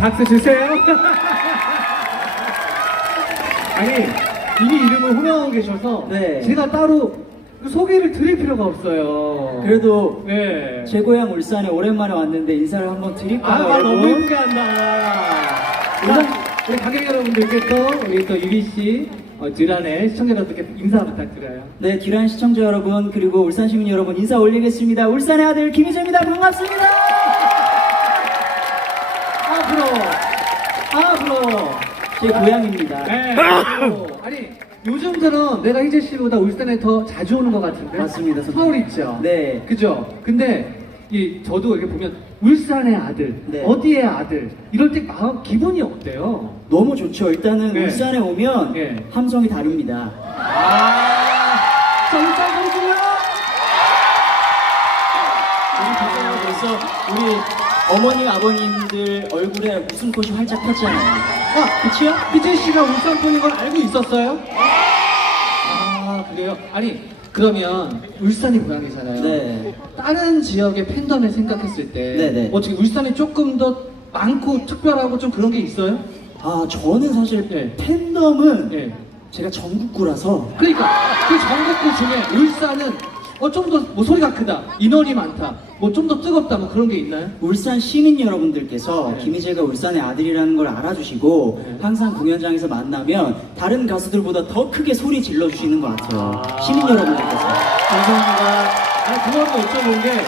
박수 주세요. 아니 이미 이름을 호명하고 계셔서 네. 제가 따로 소개를 드릴 필요가 없어요. 그래도 네. 제 고향 울산에 오랜만에 왔는데 인사를 한번 아, 드릴까요? 아, 너무 여러분? 예쁘게 한다. 우선 우리 관객 여러분들께 또 우리 또 유리 씨, 어, 듀란의 시청자 여러분께 인사 부탁드려요. 네, 듀란 시청자 여러분 그리고 울산 시민 여러분 인사 올리겠습니다. 울산의 아들 김희재입니다. 반갑습니다. 아 부러워. 아 부러워. 제 고향입니다. 네. 그리고 아니 요즘 들은 내가 희재 씨보다 울산에 더 자주 오는 것 같은데. 맞습니다, 선생님. 서울 있죠. 네. 그죠. 근데 이 저도 이렇게 보면 울산의 아들, 네. 어디의 아들 이럴 때 마음 기분이 어때요? 너무 좋죠. 일단은 네. 울산에 오면 네. 함성이 다릅니다. 아, 자 울산 선수요. 우리 벌써 우리 어머님 아버님들 얼굴에 웃음꽃이 활짝 폈잖아요. 아, 그치요? 희재 씨가 울산 분인 걸 알고 있었어요? 아 그래요? 아니 그러면 울산이 고향이잖아요. 네. 다른 지역의 팬덤을 생각했을 때 네네. 어떻게 울산이 조금 더 많고 특별하고 좀 그런 게 있어요? 아 저는 사실 네. 팬덤은 네. 제가 전국구라서 그러니까 그 전국구 중에 울산은 어 좀 더 뭐 소리가 크다, 인원이 많다, 뭐 좀 더 뜨겁다, 뭐 그런 게 있나요? 울산 시민 여러분들께서 네. 김희재가 울산의 아들이라는 걸 알아주시고 네. 항상 공연장에서 만나면 다른 가수들보다 더 크게 소리 질러주시는 것 같아요. 아. 시민 여러분들께서. 감사합니다. 아, 그거를 여쭤본 게